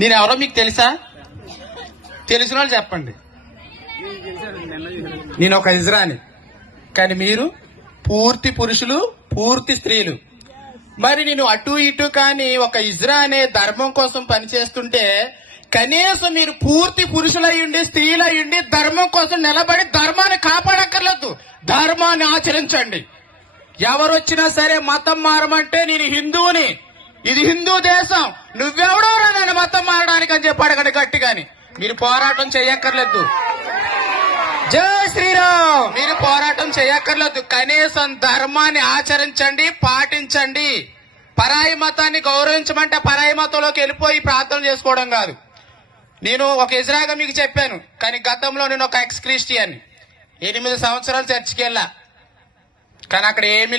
నేను ఎవరో మీకు తెలుసా? తెలిసిన వాళ్ళు చెప్పండి. నేను ఒక ఇజ్రాని, కానీ మీరు పూర్తి పురుషులు, పూర్తి స్త్రీలు. మరి నేను అటు ఇటు కానీ ఒక ఇజ్రా అనే ధర్మం కోసం పనిచేస్తుంటే కనీసం మీరు పూర్తి పురుషులయ్యుండి, స్త్రీలయ్యుండి ధర్మం కోసం నిలబడి ధర్మాన్ని కాపాడక్కర్లేదు, ధర్మాన్ని ఆచరించండి. ఎవరొచ్చినా సరే మతం మారమంటే నేను హిందువుని, ఇది హిందూ దేశం, నువ్వెవడో నన్ను మతం మారడానికి అని చెప్పి అడగండి గట్టిగాని. మీరు పోరాటం చేయక్కర్లేదు. జై శ్రీరామ్. మీరు పోరాటం చేయక్కర్లేదు, కనీసం ధర్మాన్ని ఆచరించండి, పాటించండి. పరాయి మతాన్ని గౌరవించమంటే పరాయి మతంలోకి వెళ్ళిపోయి ప్రార్థన చేసుకోవడం కాదు. నేను ఒక ఇజ్రాగా మీకు చెప్పాను, కానీ గతంలో నేను ఒక ఎక్స్ క్రిస్టియన్. 8 సంవత్సరాలు చర్చికి వెళ్ళా, కానీ అక్కడ ఏమీ